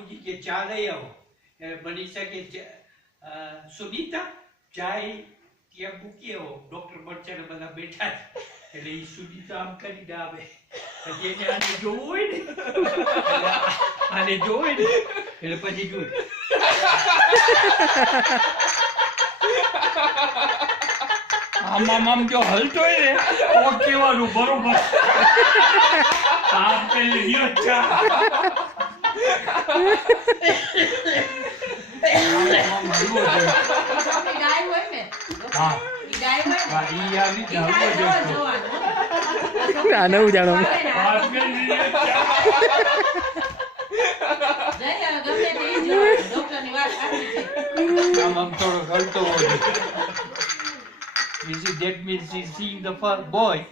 બાપુજી કે ચા લઈ આવો મનીષા કે સુનીતા ચાય ત્યાં મૂકી આવો ડોક્ટર બચ્ચાને બધા બેઠા છે એટલે એ સુનીતા આમ કરીને આવે પછી એને આને જોવું હોય ને આને જોવું હોય ને એટલે પછી જોયું આમ જો હલતો હોય ને તો કેવાનું બરોબર આમ પેલી લ્યો ચા નવું જાણો થોડો હલતો હોય that means he's seeing the first boy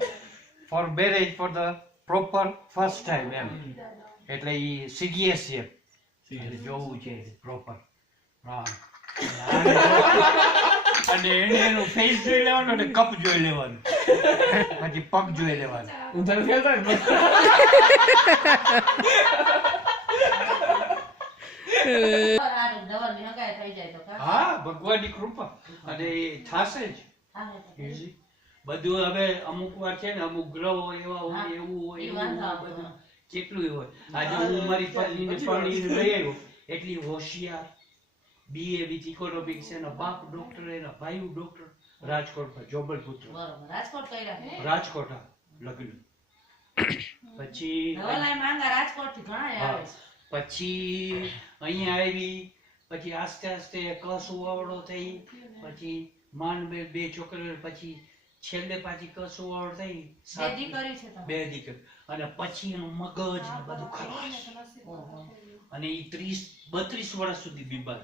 for marriage for the proper first time એમ એટલે ઈ સિરિયસ છે એટલે જોવું છે પ્રોપર હા અને એને એનું ફેસ જોઈ લેવાનું અને કપ જોઈ લેવાનું પછી પગ જોઈ લેવાનું હા ભગવાનની કૃપા અને થાશે જ બધું હવે અમુક વાર છે ને અમુક ગ્રહો એવા હોય એવું હોય બધું કેટલું હોય આજે હું મારી પત્નીને પરણીને લઈ આવ્યો એટલી હોશિયાર BA with economics એના બાપ ડોક્ટર એના ભાઈ ડોક્ટર રાજકોટમાં જોબલ પુત્ર રાજકોટ લગ્ન પછી પછી અહીંયા આવી પછી આસ્તે આસ્તે કસુવાવડો થઈ પછી માંડ બે છોકરીઓ પછી છેલ્લે પાછી કસુવાવડો થઈ બે દીકરી અને પછી એનું મગજ ને બધું ખરાબ અને એ 30-32 વર્ષ સુધી બીમાર